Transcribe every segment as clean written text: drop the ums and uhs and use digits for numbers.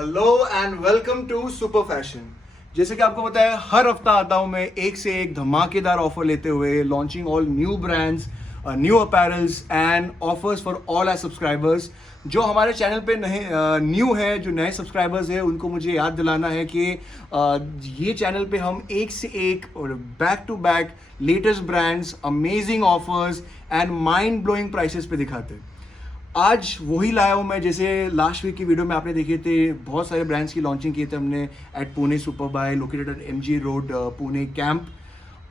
Hello and welcome to Super Fashion. जैसे कि आपको पता है हर हफ्ता आता हूं मैं एक से एक धमाकेदार ऑफर लेते हुए, launching all new brands, new apparels and offers for all our subscribers. जो हमारे चैनल पे नए न्यू है, जो नए सब्सक्राइबर्स हैं, उनको मुझे याद दिलाना है कि ये चैनल पे हम एक से एक और back to back latest brands, amazing offers and mind blowing prices पे दिखाते हैं। आज वही लाया हूँ मैं। जैसे लास्ट वीक की वीडियो में आपने देखे थे, बहुत सारे ब्रांड्स की लॉन्चिंग की थे हमने at Pune Super Buy located at MG road Pune camp.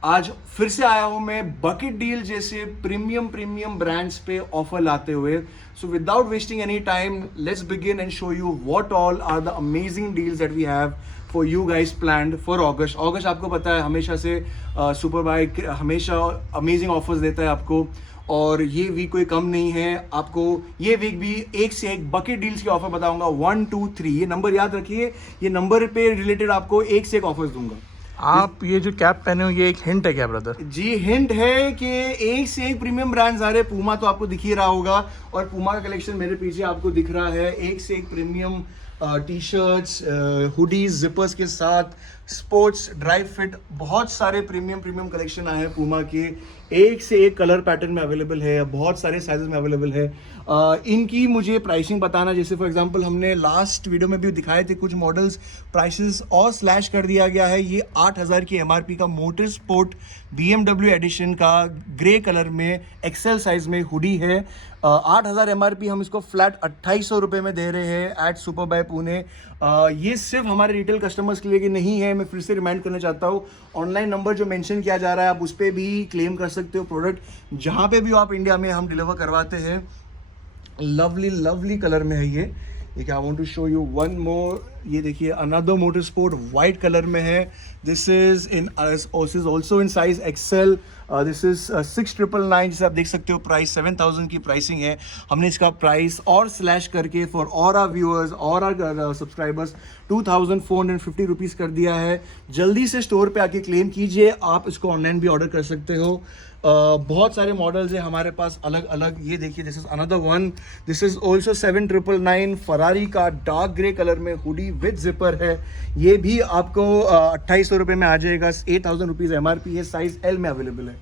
आज फिर से आया हूँ मैं बकेट डील जैसे प्रीमियम ब्रांड्स पे ऑफर लाते हुए। So without wasting any time, let's begin and show you what all are the amazing deals that we have for you guys planned for August. आपको पता है हमेशा से सुपर बाय हमेशा अमेजिंग ऑफर्स देता है आपको, और ये वीक कोई कम नहीं है। आपको ये वीक भी एक से एक बकेट डील्स के ऑफर बताऊंगा, 1 2 3। ये नंबर याद रखिए, ये नंबर पे रिलेटेड आपको एक से एक ऑफर्स दूंगा। आप ये जो कैप पहने हो, ये एक हिंट है क्या ब्रदर? जी, हिंट है कि एक से एक प्रीमियम ब्रांड्स आ रहे हैं। पूमा तो आपको दिख ही रहा होगा, और पूमा का कलेक्शन मेरे पीछे आपको दिख रहा है। एक से एक premium T shirts, hoodies, zippers के साथ स्पोर्ट्स, ड्राई फिट, बहुत सारे प्रीमियम कलेक्शन आए हैं पूमा के। एक से एक कलर पैटर्न में अवेलेबल है, बहुत सारे साइजेस में अवेलेबल है। इनकी मुझे प्राइसिंग बताना, जैसे फॉर एग्जांपल हमने लास्ट वीडियो में भी दिखाए थे कुछ मॉडल्स, प्राइसेस और स्लैश कर दिया गया है। ये 8,000 की MRP का मोटर स्पोर्ट BMW एडिशन का ग्रे कलर में एक्सेल साइज में हुडी है। 8,000 MRP, हम इसको फ्लैट 2,800 रुपये में दे रहे हैं एट सुपर बाय पुणे। ये सिर्फ हमारे रिटेल कस्टमर्स के लिए कि नहीं है। मैं फिर से रिमाइंड करना चाहता हूँ, ऑनलाइन नंबर जो मेंशन किया जा रहा है आप उस पर भी क्लेम कर सकते हो प्रोडक्ट, जहाँ पे भी आप इंडिया में हम डिलीवर करवाते हैं। लवली कलर में है ये। देखिए, I want to show you one more. ये देखिए, another motor sport white colour में है। This is also in size XL. This is 6,999। जिसे आप देख सकते हो, प्राइस 7,000 की प्राइसिंग है। हमने इसका प्राइस और स्लैश करके फॉर ऑल आवर व्यूअर्स और आवर सब्सक्राइबर्स 2,450 रुपीज़ कर दिया है। जल्दी से स्टोर पे आके क्लेम कीजिए। आप इसको ऑनलाइन भी ऑर्डर कर सकते हो। बहुत सारे मॉडल्स हैं हमारे पास अलग अलग। ये देखिए, this is another one. This is also 7,999 Ferrari का डार्क ग्रे कलर में हुडी विद जिपर है। ये भी आपको 2,800 रुपये में आ जाएगा। 8,000 रुपीज़ MRP है। साइज L में अवेलेबल है।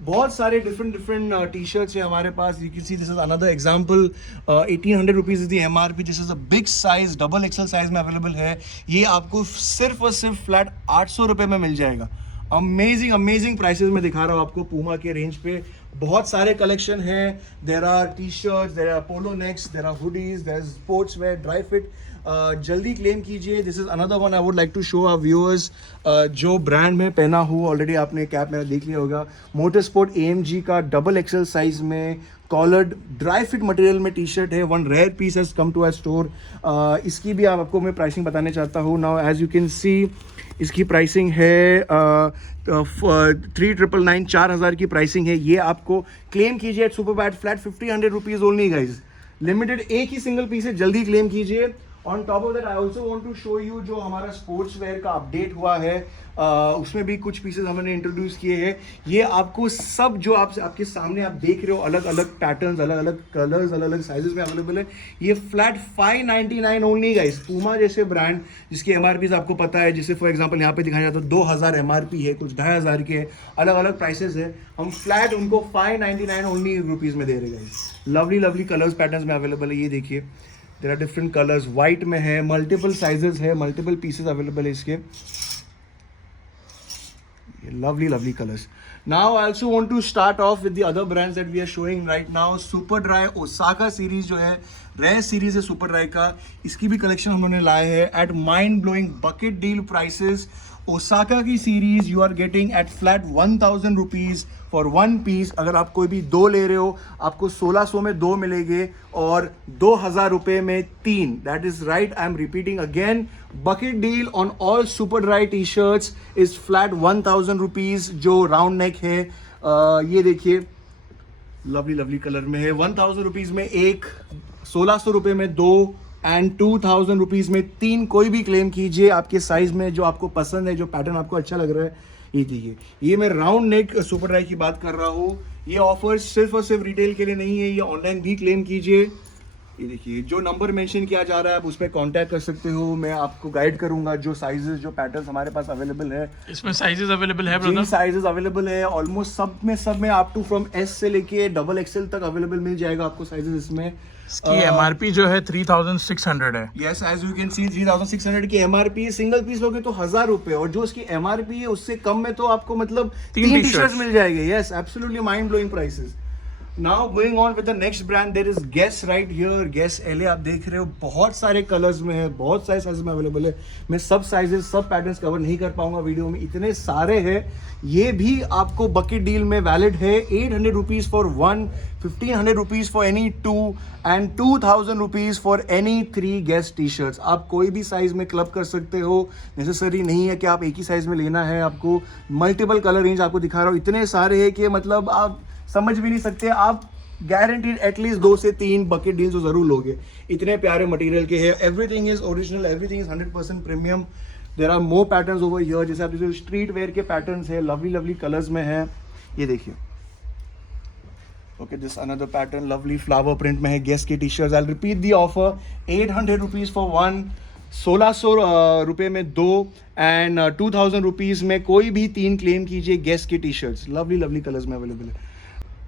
बहुत सारे डिफरेंट टी शर्ट्स है हमारे पास। You can see this is another example. 1,800 rupees is the MRP। This is a big size, double XL size में अवेलेबल है। ये आपको सिर्फ और सिर्फ फ्लैट 800 रुपये में मिल जाएगा। अमेजिंग प्राइसेस में दिखा रहा हूँ आपको पूमा के रेंज पे। बहुत सारे कलेक्शन हैं। There are T-shirts, there are polo necks, there are hoodies, there is sports wear, dry fit. जल्दी क्लेम कीजिए। This is another one I would like to show our viewers. जो brand में पहना हूँ already, आपने cap मेरा देख लिया होगा। मोटर स्पोर्ट AMG का डबल XL साइज में कॉलर्ड ड्राई फिट मटेरियल में टी शर्ट है। One rare piece has come to our store. इसकी भी आपको मैं प्राइसिंग बताने चाहता हूँ। Now as you can see, इसकी प्राइसिंग है 3,999, 4,000 की प्राइसिंग है। ये आपको क्लेम कीजिए at Super Buy flat 50 rupees only guys. Limited एक ही सिंगल पीस है, जल्दी क्लेम कीजिए। On top of that I also want to show you जो हमारा स्पोर्ट्स वेयर का अपडेट हुआ है। उसमें भी कुछ पीसेस हमने इंट्रोड्यूस किए हैं। ये आपको सब जो आपके सामने आप देख रहे हो, अलग अलग पैटर्न्स, अलग अलग कलर्स, अलग अलग साइजेस में अवेलेबल है। ये फ्लैट 599 ओनली गाइस। पूमा जैसे ब्रांड जिसकी MRP आपको पता है, जैसे फॉर एग्जांपल यहाँ पे दिखाया जाता है 2,000 MRP है, कुछ 2,500 के है, अलग अलग प्राइसेस है। हम फ्लैट उनको 599 ओनली रुपीज़ में दे रहे गाइस। लवली कलर्स पैटर्न्स में अवेलेबल है। ये देखिए, there are different colours. White में है, मल्टीपल साइजेस है, मल्टीपल पीसेस अवेलेबल है इसके। Lovely colors. Now I also want to start off with the other brands that we are showing right now. Super Dry Osaka series जो है, rare series है Superdry का, इसकी भी collection हम लोगों ने लाए हैं at mind blowing bucket deal prices. Osaka की series you are getting at flat 1,000 rupees for one piece. अगर आप कोई भी दो ले रहे हो, आपको 1,600 में दो मिलेंगे और 2,000 रुपये में 3। That is right, I am repeating again. Bucket deal on all super dry T shirts is flat 1,000 rupees, जो राउंड नेक है। ये देखिए, लवली कलर में है। 1,000 रुपीज़ में एक, 1,600 रुपये में दो एंड 2,000 रुपीज़ में 3। कोई भी क्लेम कीजिए आपके साइज में जो आपको पसंद है, जो पैटर्न आपको अच्छा लग रहा है। ये देखिए, ये मैं राउंड नेक सुपर ड्राई की बात कर रहा हूँ। ये ऑफर सिर्फ और सिर्फ रिटेल के लिए नहीं है, ये ऑनलाइन भी क्लेम कीजिए। ये देखिए जो नंबर मेंशन किया जा रहा है आप उस पर कांटेक्ट कर सकते हो, मैं आपको गाइड करूंगा जो साइजेस जो पैटर्न्स हमारे पास अवेलेबल है। इसमें साइजेस अवेलेबल है जी ब्रदर? साइजेस अवेलेबल है ऑलमोस्ट सब में आप टू फ्रॉम एस से लेके डबल एक्सएल तक अवेलेबल मिल जाएगा आपको साइजेस इसमें। इसकी एमआरपी जो है 3600 है। Yes as you can see 3600 की एमआरपी, सिंगल पीस लोगे तो 1000 रुपए, और जो इसकी एमआरपी है उससे कम में तो आपको मतलब 3 टी शर्ट्स मिल जाएंगे। Yes absolutely mind blowing prices. Now going on with the next brand, there is Guess right here, Guess LA आप देख रहे हो, बहुत सारे कलर्स में है, बहुत सारे साइज में अवेलेबल है। मैं सब साइजेस सब पैटर्न्स कवर नहीं कर पाऊंगा वीडियो में, इतने सारे हैं। ये भी आपको बकेट डील में वैलिड है, 800 rupees for 1, 1500 rupees for any 2 and 2000 rupees for any 3 Guess T shirts. आप कोई भी साइज में क्लब कर सकते हो, नेसेसरी नहीं है कि आप एक ही साइज में लेना है, आपको मल्टीपल कलर रेंज आपको दिखा रहा हूँ, इतने सारे हैं कि मतलब आप समझ भी नहीं सकते। आप गारंटीड एटलीस्ट 2 से 3 बकेट डील्स तो जरूर लोगे, इतने प्यारे मटेरियल के हैं। Everything is original, everything is 100% premium. There are more patterns over here, जैसे आप जैसे स्ट्रीट वेयर के पैटर्न्स है, लवली लवली कलर्स में है। ये देखिए, okay this another pattern lovely flower print में है, गेस के T shirts. I repeat the offer, 800 rupees for 1, 1600 रुपये में 2 एंड 2000 रुपीज़ में कोई भी 3 क्लेम कीजिए गेस के T shirts, lovely lovely colours में अवेलेबल है।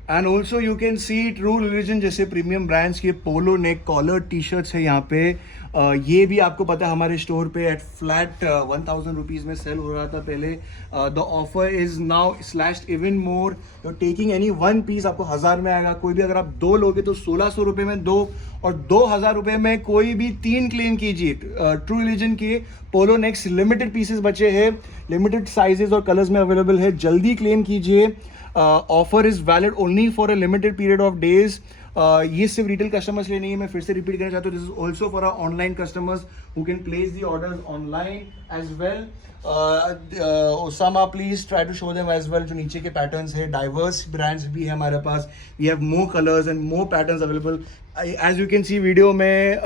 And also you can C true Religion जैसे प्रीमियम ब्रांड्स के पोलो नेक कॉलर टी शर्ट्स है यहाँ पे। ये भी आपको पता है हमारे स्टोर पे एट फ्लैट 1000 रुपीज़ में सेल हो रहा था पहले। The offer is now slashed even more, you taking any 1 piece आपको 1000 में आएगा, कोई भी अगर आप 2 लोगे तो 1600 रुपये में 2, और 2000 रुपये में कोई भी 3 क्लेम कीजिए। ट्रू रिलीजन के पोलो नेक्स लिमिटेड पीसेस बचे हैं, लिमिटेड साइजेस और कलर्स में अवेलेबल है, जल्दी क्लेम कीजिए। Offer is valid only for a limited period of days. ये सिर्फ रिटेल कस्टमर्स लिए नहीं है, मैं फिर से रिपीट करना चाहता हूँ, this is also for our online customers who can place the orders online as well. Osama please try to show them as well. जो नीचे के पैटर्न्स है, डाइवर्स ब्रांड्स भी है हमारे पास, we have more colours and more patterns available. As you can see video में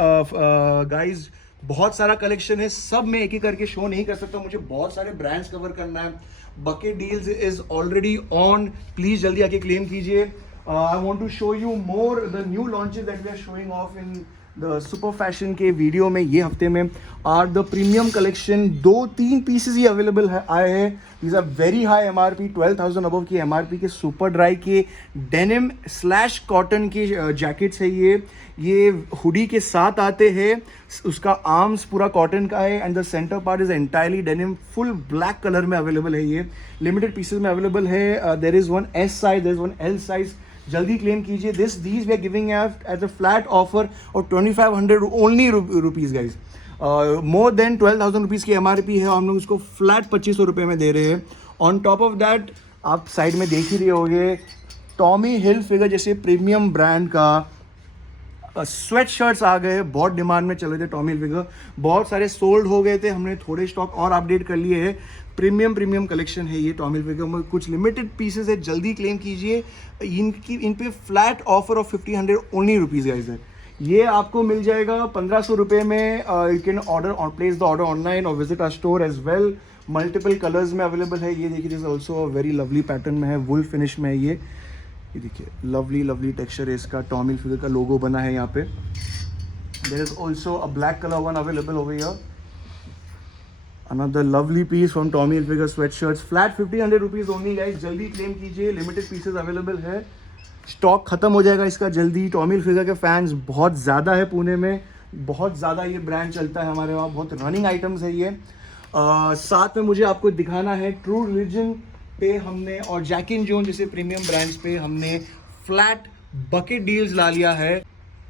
guys बहुत सारा कलेक्शन है, सब मैं एक एक करके शो नहीं कर सकता, मुझे बहुत सारे ब्रांड्स कवर करना है। Bucket deals is already on, please जल्दी आके क्लेम कीजिए। I want to show you more the new launches that we are showing off in the Super Fashion के वीडियो में। ये हफ्ते में are the premium collection, 2-3 pieces ही available है आए हैं। These are very high MRP, 12,000 above की एमआरपी के सुपर ड्राई के डेनिम स्लैश कॉटन के जैकेट्स है। ये हुडी के साथ आते हैं, उसका आर्म्स पूरा कॉटन का है and the centre part is entirely denim, full black colour में अवेलेबल है। ये लिमिटेड पीसेस में अवेलेबल है। There is 1 S size, there is 1 L size, जल्दी क्लेम कीजिए। These we are giving as a flat offer और 2500 only rupees guys. More than 12,000 rupees की MRP है, हम लोग उसको फ्लैट 2500 रुपये में दे रहे हैं। ऑन टॉप ऑफ दैट आप साइड में देख ही रहे होंगे, टॉमी हिलफिगर जैसे प्रीमियम ब्रांड का स्वेट शर्ट्स आ गए, बहुत डिमांड में चल रहे थे टॉमी हिलफिगर, बहुत सारे सोल्ड हो गए थे, हमने थोड़े स्टॉक और अपडेट कर लिए हैं। प्रीमियम कलेक्शन है ये टॉमी हिलफिगर में, कुछ लिमिटेड पीसेस है, जल्दी क्लेम कीजिए। इन पे flat offer of 1500 only rupees guys है। ये आपको मिल जाएगा 1500 रुपये में। You can order place the order online और visit our store as well. Multiple colours में अवेलेबल है। ये देखिए, this also very lovely pattern में है, वुल फिनिश में है ये देखिए, लवली टेक्सचर है इसका, टॉमी हिलफिगर का लोगो बना है यहाँ पे। There is also a black colour one available over here, another lovely piece from Tommy Hilfiger sweat shirts, flat 1500 rupees only guys, जल्दी क्लेम कीजिए, लिमिटेड पीसेस अवेलेबल है, स्टॉक खत्म हो जाएगा इसका जल्दी। टॉमी हिलफिगर के फैंस बहुत ज़्यादा है पुणे में, बहुत ज़्यादा ये ब्रांड चलता है हमारे वहाँ, बहुत रनिंग आइटम्स है ये। साथ में मुझे आपको दिखाना है ट्रू रिलीजन पे हमने और जैक एंड जोन जैसे प्रीमियम ब्रांड्स पे हमने फ्लैट बकेट डील्स ला लिया है।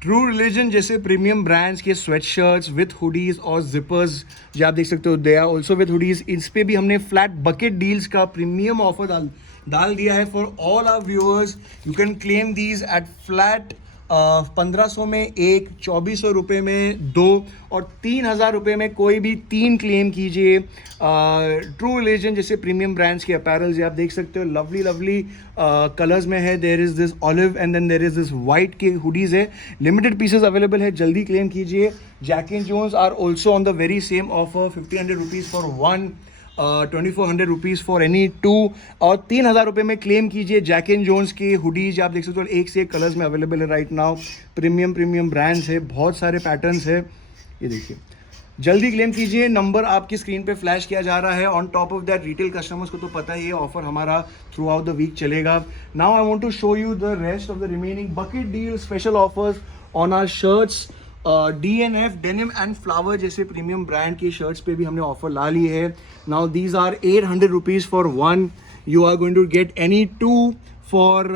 ट्रू रिलीजन जैसे प्रीमियम ब्रांड्स के स्वेट शर्ट्स विथ हुडीज और जिपर्स जो आप देख सकते हो, they are also with hoodies, इस पे भी हमने फ्लैट बकेट डील्स का प्रीमियम ऑफर डाल दिया है for all our viewers. You can claim these at flat 1500 में 1, 2400 रुपये में 2 और 3000 रुपये में कोई भी 3 क्लेम कीजिए। ट्रू रिलीजन जैसे प्रीमियम ब्रांड्स के अपैरल्स आप देख सकते हो, लवली कलर्स में है। There is this olive and then there is this white के हुडीज है, लिमिटेड पीसेस अवेलेबल है, जल्दी क्लेम कीजिए। Jack and Jones are also on the very same offer, 1500 rupees for 1, 2400 rupees for any 2 और 3000 रुपये में क्लेम कीजिए। Jack and Jones के हुडीज आप देख सकते हो, एक से एक कलर्स में अवेलेबल है राइट नाउ। प्रीमियम ब्रांड्स है, बहुत सारे पैटर्न्स है, ये देखिए, जल्दी क्लेम कीजिए। नंबर आपकी स्क्रीन पे फ्लैश किया जा रहा है। On top of that retail customers को तो पता है ये ऑफर हमारा थ्रू आउट द वीक चलेगा। Now I want to show you the rest of the remaining bucket deal special offers on our shirts. DNF denim and flower जैसे premium brand की shirts पे भी हमने ऑफर ला ली है। Now these are 800 rupees for 1, you are going to get any 2 for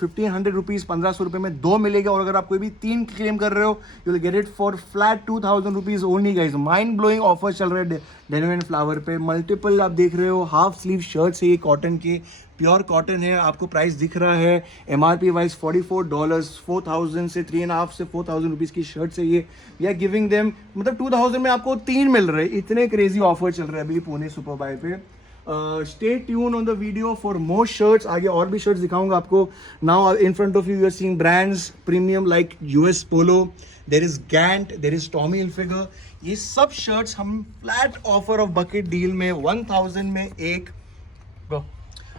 1500 rupees, 1500 रुपये में 2 मिलेगा। और अगर आप कोई भी 3 क्लेम कर रहे हो you will get it for flat 2000 rupees only guys. Mind blowing offer चल रहा है डेनिम एंड फ्लावर पे। मल्टीपल आप देख रहे हो हाफ स्लीव शर्ट्स है, ये कॉटन के, प्योर कॉटन है। आपको प्राइस दिख रहा है MRP वाइज $44, 4000 से 3.5 से 4000 रुपीज़ की शर्ट्स है ये। वी आर गिविंग देम, मतलब 2000 में आपको 3 मिल रहे हैं। इतने क्रेजी ऑफर चल रहे हैं अभी पुणे सुपर बाय पे। Stay tune on the video for more shirts. आगे और भी शर्ट्स दिखाऊंगा आपको। Now in front of you are seeing brands premium like US polo, there is Gant, there is Tommy Hilfiger. ये सब शर्ट्स हम flat offer of bucket deal में 1000 में एक।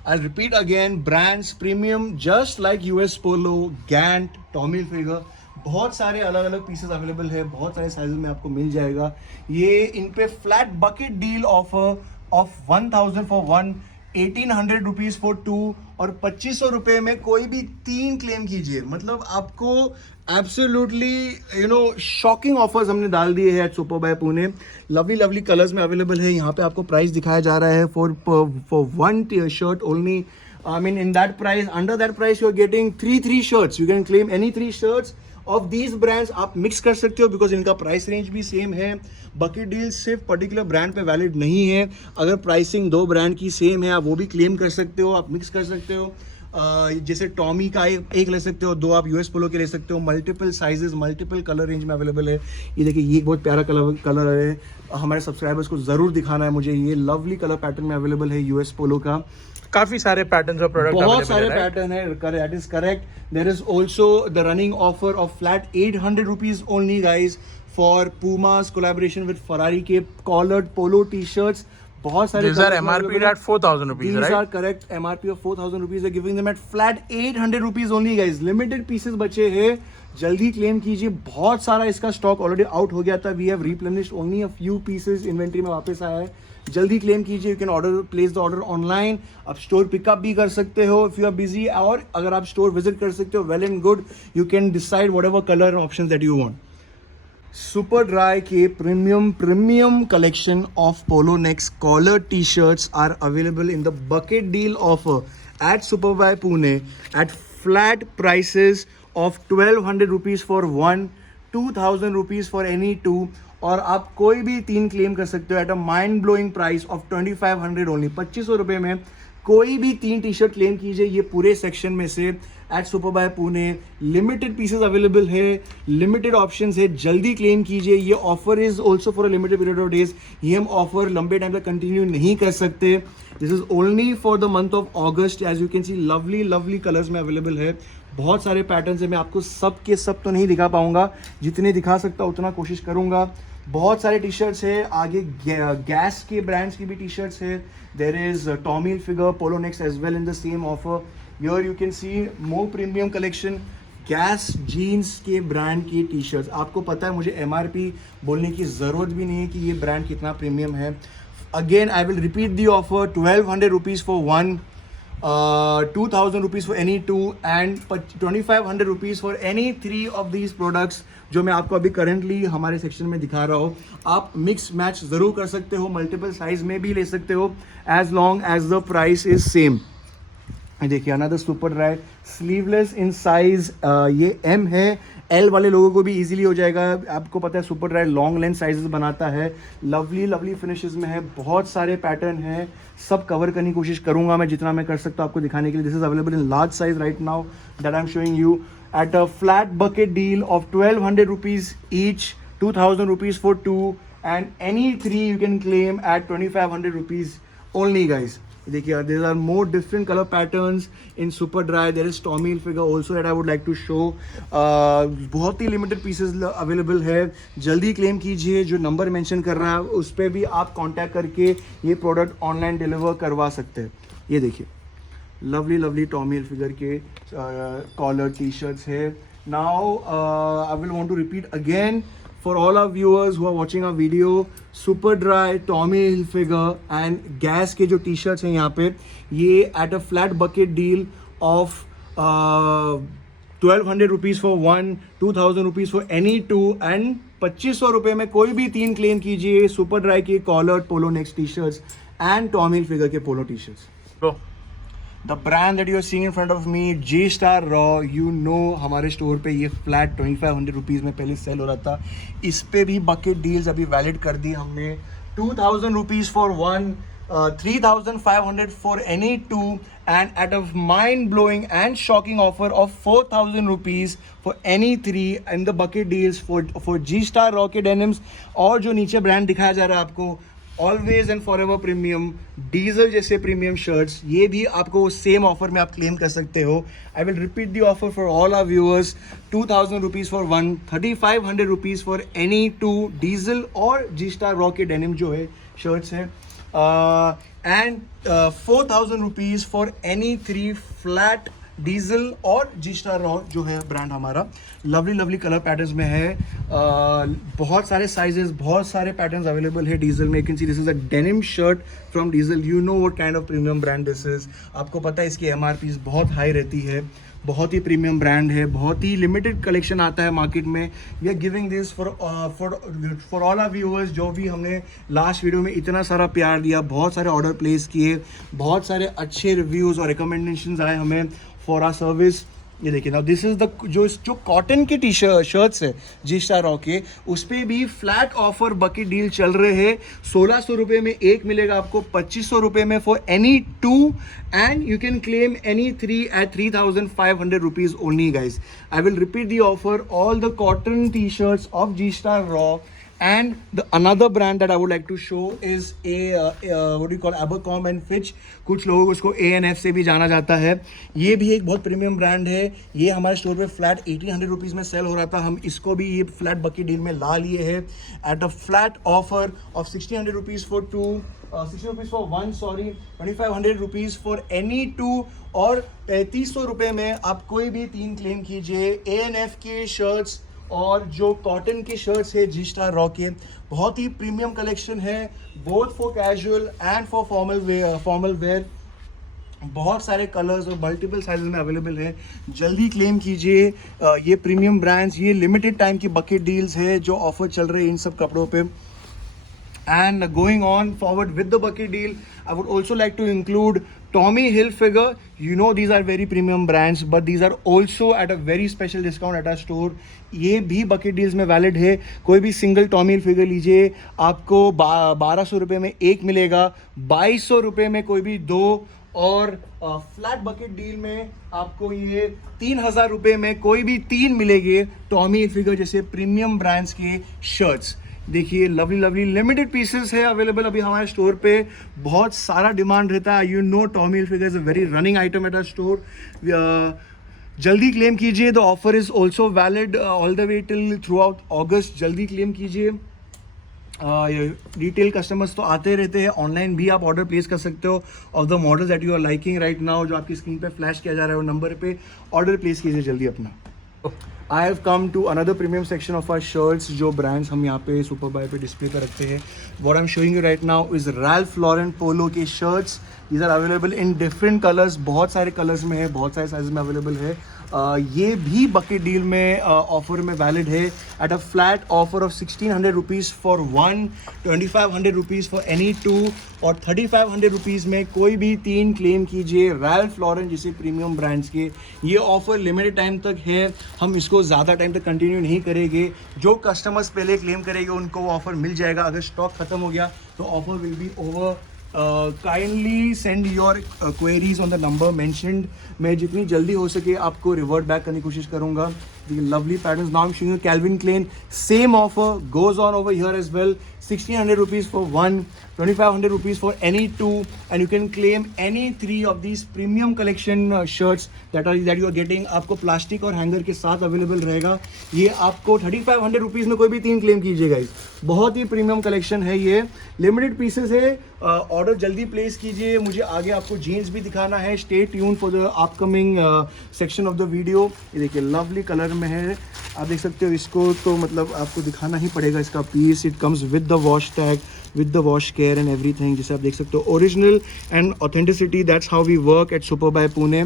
I'll repeat again, brands premium just like US Polo, Gant, Tommy Hilfiger, बहुत सारे अलग अलग पीसेस अवेलेबल है, बहुत सारे साइज में आपको मिल जाएगा। ये इन पे flat bucket deal offer of 1000 for 1, 1800 rupees for 2 और 2500 रुपये में कोई भी 3 क्लेम कीजिए। मतलब आपको एब्सोल्युटली शॉकिंग ऑफर्स हमने डाल दिए हैं at Super Buy Pune. Lovely colours में अवेलेबल है। यहाँ पे आपको प्राइस दिखाया जा रहा है for 1 shirt only. I mean in that price, under that price you are getting 3 shirts. You can claim any 3 shirts of these brands. आप मिक्स कर सकते हो बिकॉज इनका प्राइस रेंज भी सेम है। बकेट डील सिर्फ पर्टिकुलर ब्रांड पे valid नहीं है। अगर प्राइसिंग 2 ब्रांड की सेम है आप वो भी क्लेम कर सकते हो, आप मिक्स कर सकते हो। जैसे टॉमी का एक ले सकते हो, 2 आप US पोलो के ले सकते हो। Multiple sizes, multiple colour range में अवेलेबल है। ये देखिए, ये बहुत प्यारा कलर है। हमारे सब्सक्राइबर्स को ज़रूर दिखाना है मुझे। ये लवली कलर पैटर्न में अवेलेबल है US पोलो का। काफी सारे पैटर्न्स और प्रोडक्ट बहुत सारे पैटर्न है, that is correct. There is also the running offer of flat 800 rupees only guys for Puma's collaboration with Ferrari के कॉलर्ड पोलो टी शर्ट्स। बहुत सारे MRP at 4000 rupees, right? These are correct. MRP of 4000 rupees. They're giving them at flat 800 rupees only, guys. Limited pieces बचे हैं, जल्दी claim कीजिए। बहुत सारा इसका स्टॉक ऑलरेडी आउट हो गया था। We have replenished only a few pieces, inventory में वापस आया है। जल्दी क्लेम कीजिए। You can order, place the order online. आप स्टोर पिकअप भी कर सकते हो इफ यू आर बिजी, और अगर आप स्टोर विजिट कर सकते हो, well and good. You can decide what ever colour option that you want. Super dry के premium collection of Polo Next collar t-shirts are available in the bucket deal offer at Superbuy Pune at flat prices of 1200 rupees for 1, 2000 rupees for any 2, और आप कोई भी 3 claim कर सकते हो at a mind blowing price of 2500 only. 2500 रुपये में कोई भी 3 टी शर्ट क्लेम कीजिए ये पूरे सेक्शन में से at Super Buy Pune. Limited pieces available है, लिमिटेड ऑप्शंस है, जल्दी क्लेम कीजिए। ये offer is also for a limited period of days. ये हम ऑफर लंबे टाइम तक कंटिन्यू नहीं कर सकते। This is only for the month of August. As you can see lovely colours में अवेलेबल है। बहुत सारे पैटर्न्स है, मैं आपको सब के सब तो नहीं दिखा पाऊंगा, जितने दिखा सकता उतना कोशिश करूंगा। बहुत सारे टी शर्ट्स है, आगे गैस के ब्रांड्स की भी टी शर्ट्स है। There is Tommy Hilfiger, polo next as well in the same offer. Here you can see more premium collection, Guess jeans के ब्रांड की टी शर्ट्स। आपको पता है मुझे MRP बोलने की ज़रूरत भी नहीं है कि ये ब्रांड कितना प्रीमियम है। Again I will repeat the offer, 1200 rupees for 1, 2000 rupees for any 2 and 2500 rupees for any 3 of these products जो मैं आपको अभी करंटली हमारे सेक्शन में दिखा रहा हूँ। आप मिक्स मैच ज़रूर कर सकते हो, मल्टीपल साइज में भी ले सकते हो as long as the price is same. देखिए another Superdry sleeveless in size, ये M है। L वाले लोगों को भी इजीली हो जाएगा। आपको पता है super dry long length sizes बनाता है। लवली फिनिशेस में है, बहुत सारे पैटर्न है, सब कवर करने की कोशिश करूंगा मैं जितना मैं कर सकता हूँ आपको दिखाने के लिए। This is available in large size right now that I am showing you eight a flat bucket deal of 1200 rupees each, 2000 rupees for 2 and any 3 you can claim at 2500 rupees only guys। देखिए there are more different colour patterns in Superdry. There is Tommy Hilfiger also that I would like to show. बहुत ही limited pieces available है. जल्दी claim कीजिए. जो number mention कर रहा है उस पर भी आप कांटेक्ट करके ये प्रोडक्ट ऑनलाइन डिलीवर करवा सकते हैं. ये देखिए लवली लवली टॉमी हिलफिगर के कॉलर टी शर्ट्स है. Now I will want to repeat again for all our viewers who are watching our video, super dry Tommy Hilfiger and gas के जो T shirts हैं यहाँ पे, ये at a flat bucket deal of 1200 rupees for one, 2000 rupees for any two and 2500 रुपये में कोई भी 3 क्लेम कीजिए. सुपर ड्राई के collar polo next T shirts and Tommy Hilfiger के polo T shirts. Bro, The brand that you are seeing in front of me, G-Star Raw, you know हमारे store पे ये फ्लैट 2500 रुपीज़ में पहले cell हो रहा था. इस पे भी बकेट डील्स अभी वैलिड कर दी हमने. 2000 rupees for one, 3500 for any to and at a mind-blowing and shocking offer of 4000 rupees for any 3 and the bucket deals for G-Star Raw के denims. और जो नीचे ब्रांड दिखाया जा रहा है आपको, always and for ever premium diesel जैसे प्रीमियम शर्ट्स, ये भी आपको सेम ऑफर में आप क्लेम कर सकते हो. I will repeat the offer for all our viewers. 2000 rupees for one, 3500 rupees for any two Diesel और जी स्टार रॉ के डेनिम जो है शर्ट्स हैं, and 4000 rupees for any 3 flat Diesel और जी स्टार रॉ जो है brand हमारा. Lovely lovely colour patterns में है. बहुत सारे साइजेस, बहुत सारे पैटर्न्स अवेलेबल है डीजल में. You can see this is a denim shirt from diesel. You know what kind of premium brand this is. आपको पता है इसकी एमआरपी बहुत हाई रहती है. बहुत ही प्रीमियम ब्रांड है. बहुत ही लिमिटेड कलेक्शन आता है मार्केट में. We are giving this for all our viewers. जो भी हमने लास्ट वीडियो में इतना सारा प्यार दिया, बहुत सारे ऑर्डर प्लेस किए, बहुत सारे अच्छे रिव्यूज़ और रिकमेंडेशंस आए हमें फॉर आवर सर्विस. ये देखिए ना, दिस इज द जो कॉटन के टी शर्ट्स है जी स्टार रॉ के, उस पर भी फ्लैट ऑफर बकेट डील चल रहे हैं. 1600 रुपये में एक मिलेगा आपको, 2500 रुपये में for any two, and you can claim any 3 at 3500 rupees only guys. I will repeat the offer. All the cotton T shirts of G Star Raw. And the another brand that I would like to show is what do you call Abercrombie & Fitch. कुछ लोगों को उसको ANF से भी जाना जाता है. ये भी एक बहुत प्रीमियम ब्रांड है. ये हमारे स्टोर पे फ्लैट 1800 रुपीज़ में सेल हो रहा था. हम इसको भी ये फ्लैट बकेट डील में ला लिए हैं at a flat offer of 1600 rupees for two, 60 rupees for one, sorry 2500 rupees for any two, और 3500 रुपये में आप कोई भी 3 क्लेम कीजिए. ANF के शर्ट्स और जो कॉटन के शर्ट्स है जी स्टार रॉ के, बहुत ही प्रीमियम कलेक्शन है, both for casual and for formal wear. बहुत सारे कलर्स और मल्टीपल साइजेस में अवेलेबल है. जल्दी क्लेम कीजिए. ये प्रीमियम ब्रांड्स, ये लिमिटेड टाइम की बकेट डील्स है जो ऑफर चल रहे हैं इन सब कपड़ों पे. And going on forward with the bucket deal, I would also like to include Tommy Hilfiger. You know these are very premium brands, but these are also at a very special discount at our store. ये भी bucket deals में valid है. कोई भी single Tommy Hilfiger लीजिए, आपको 1200 रुपये में एक मिलेगा, 2200 रुपये में कोई भी 2, और फ्लैट बकेट डील में आपको ये 3000 रुपये में कोई भी 3 मिलेंगे टॉमी हिलफिगर जैसे प्रीमियम ब्रांड्स के शर्ट्स. देखिए लवली लवली लिमिटेड पीसेस है अवेलेबल अभी हमारे स्टोर पे. बहुत सारा डिमांड रहता है. You know Tommy Hilfiger is a very running item at our store. जल्दी क्लेम कीजिए. The offer is also valid all the way till throughout August. जल्दी क्लेम कीजिए. रिटेल कस्टमर्स तो आते रहते हैं. ऑनलाइन भी आप ऑर्डर प्लेस कर सकते हो of the models that you are liking right now. जो आपकी स्क्रीन पे फ्लैश किया जा रहा है वो नंबर पे ऑर्डर प्लेस कीजिए जल्दी अपना. I have come to another premium section of our shirts. जो brands हम यहाँ पे सुपर बाय पे डिस्प्ले पे रखते हैं. What I'm showing you right now is Ralph Lauren Polo के shirts. These are available in different colors. बहुत सारे colors में है, बहुत सारे sizes में available है. ये भी बकेट डील में ऑफर में वैलिड है at a flat offer of 1600 rupees for one, 2500 rupees for any two, और 3500 रुपीज़ में कोई भी 3 क्लेम कीजिए रैल्फ लॉरेन जैसे प्रीमियम ब्रांड्स के. ये ऑफर लिमिटेड टाइम तक है. हम इसको ज़्यादा टाइम तक कंटिन्यू नहीं करेंगे. जो कस्टमर्स पहले क्लेम करेंगे उनको वो ऑफर मिल जाएगा. अगर स्टॉक खत्म हो गया तो offer will be over. Kindly send your queries on the number mentioned. मैं जितनी जल्दी हो सके आपको रिवर्ट बैक करने की कोशिश करूँगा. lovely patterns. Now I'm showing you Calvin Klein. Same offer goes on over here as well. 1600 rupees for one, 2500 rupees for any two, and you can claim any three of these premium collection shirts that you are getting. आपको plastic और hanger के साथ available रहेगा. ये आपको 3500 rupees में कोई भी तीन क्लेम कीजिएगा. बहुत ही प्रीमियम कलेक्शन है ये. लिमिटेड पीसेस है. ऑर्डर जल्दी प्लेस कीजिए. मुझे आगे आपको जीन्स भी दिखाना है. Stay tune for the upcoming section of the video. ये देखिए लवली कलर में है. आप देख सकते हो इसको, तो मतलब आपको दिखाना ही पड़ेगा इसका piece. It comes with the wash tag, with the wash care and everything. जिसे आप देख सकते हो original and authenticity. That's how we work at Super Buy Pune.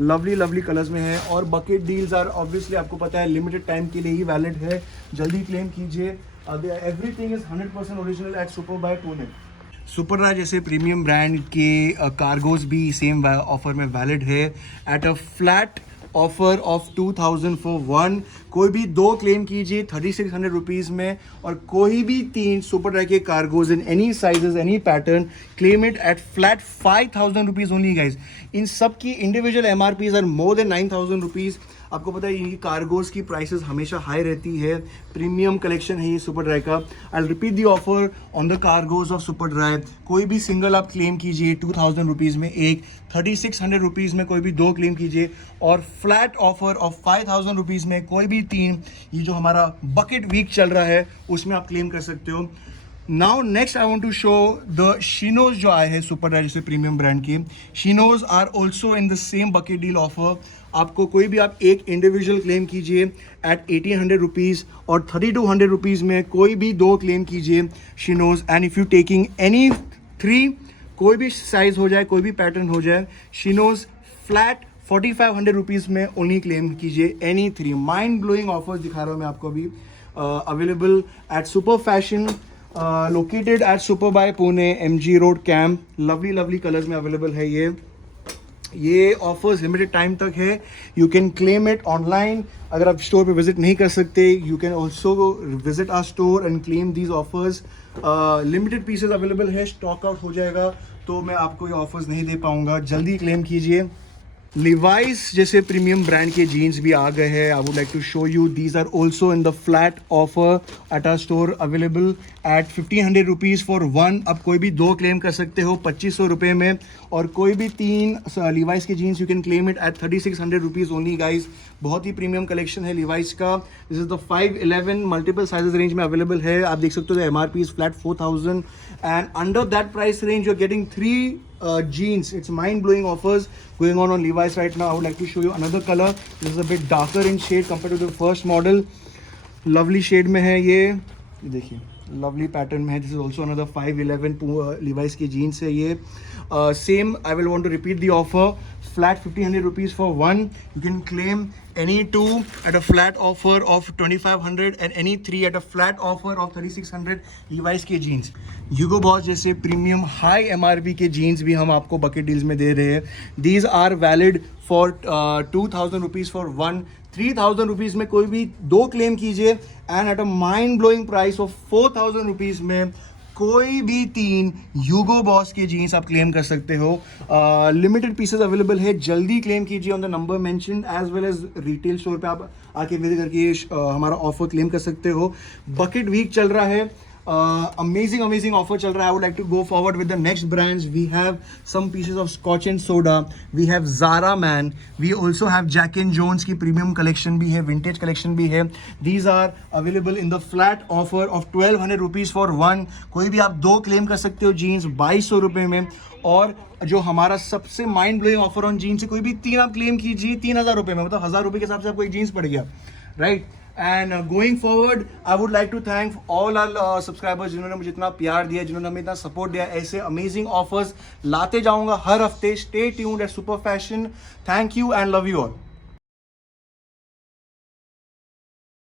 Lovely colours में है. और बकेट डील्स आर ऑब्वियसली आपको पता है लिमिटेड टाइम के लिए ही वैलिड है. जल्दी क्लेम कीजिए. Everything is 100% original at Super Buy Pune. सुपररा जैसे प्रीमियम ब्रांड के कार्गोज भी सेम ऑफर में वैलिड है at a flat offer of 2000 for one. कोई भी दो क्लेम कीजिए 3600 रुपीज़ में, और कोई भी तीन सुपर के cargos in any sizes any pattern claim it at flat 5000 rupees only guys. इन सब की individual MRPs are more than 9000 rupees. आपको पता है ये कार्गोज की प्राइसेस हमेशा हाई रहती है. प्रीमियम कलेक्शन है ये सुपर ड्राई का. I repeat the offer on the cargoes of super dry. कोई भी सिंगल आप क्लेम कीजिए 2000 रुपीज़ में एक, 3600 रुपीज़ में कोई भी दो क्लेम कीजिए, और फ्लैट ऑफर ऑफ 5000 रुपीज़ में कोई भी तीन. ये जो हमारा बकेट वीक चल रहा है उसमें आप क्लेम कर सकते हो. Now next I want to show the chinos जो आए हैं सुपर ड्राई जैसे प्रीमियम ब्रांड की. Chinos are also in the same bucket deal offer. आपको कोई भी आप एक इंडिविजुअल क्लेम कीजिए एट 1800 रुपीज़, और 3200 रुपीज़ में कोई भी दो क्लेम कीजिए chinos. And if you taking any three, कोई भी साइज़ हो जाए, कोई भी पैटर्न हो जाए, शिनोज फ्लैट 4500 रुपीज़ में ओनली क्लेम कीजिए any three. Mind blowing offers दिखा रहा हूँ मैं आपको अभी. Available at Super Fashion located at Super Buy Pune, MG road camp. Lovely colours में अवेलेबल है ये ऑफर्स लिमिटेड टाइम तक है. You can claim it online. अगर आप स्टोर पे विजिट नहीं कर सकते, you can also visit our store and claim these offers. Limited pieces available है. स्टॉक आउट हो जाएगा तो मैं आपको ये ऑफर्स नहीं दे पाऊंगा. जल्दी क्लेम कीजिए. Levi's जैसे प्रीमियम ब्रांड के जीन्स भी आ गए हैं. I would like to show you. These are also in the flat offer at our store, available at 1500 rupees for one. अब कोई भी दो क्लेम कर सकते हो 2500 रुपये में, और कोई भी तीन Levi's के jeans you can claim it at 3600 rupees only guys. बहुत ही प्रीमियम कलेक्शन है Levi's का. This is the 511 multiple sizes range में अवेलेबल है. आप देख सकते हो MRP is flat 4000, and under that price range you are getting three jeans. It's mind-blowing offers going on Levi's right now. I would like to show you another color. This is a bit darker in shade compared to the first model. Lovely shade में है ये देखिए, lovely pattern में है. This is also another 511 Levi's की jeans है ये. Same, I will want to repeat the offer. Flat 1500 rupees for one. You can claim any two at a flat offer of 2500 and any three at a flat offer of 3600 Levi's के jeans. Hugo Boss जैसे premium high MRP के jeans भी हम आपको bucket deals में दे रहे हैं. These are valid for 2000 rupees for one. 3000 rupees में कोई भी दो क्लेम कीजिए, and at a mind blowing price of 4000 rupees में कोई भी तीन ह्यूगो बॉस के जीन्स आप क्लेम कर सकते हो. लिमिटेड पीसेस अवेलेबल है. जल्दी क्लेम कीजिए on the number mentioned, as well as retail store पे आप आके विजिट करके हमारा ऑफर क्लेम कर सकते हो. बकेट वीक चल रहा है. Amazing offer चल रहा है. I would like to go forward with the next brands. We have some pieces of Scotch and Soda. We have Zara Man. We also have Jack and Jones की premium collection भी है, vintage collection भी है. These are available in the flat offer of 1200 rupees for one. कोई भी आप दो claim कर सकते हो जीन्स 2200 रुपये में. और जो हमारा सबसे mind blowing offer on jeans है, कोई भी तीन आप क्लेम कीजिए 3000 रुपये में, मतलब 1000 रुपये के हिसाब से आपको एक जीन्स पड़ गया, right. And going forward I would like to thank all our subscribers जिन्होंने मुझे इतना प्यार दिया, जिन्होंने हमें इतना सपोर्ट दिया. ऐसे अमेजिंग ऑफर्स लाते जाऊंगा हर हफ्ते. Stay tuned at Super Fashion. Thank you and love you all.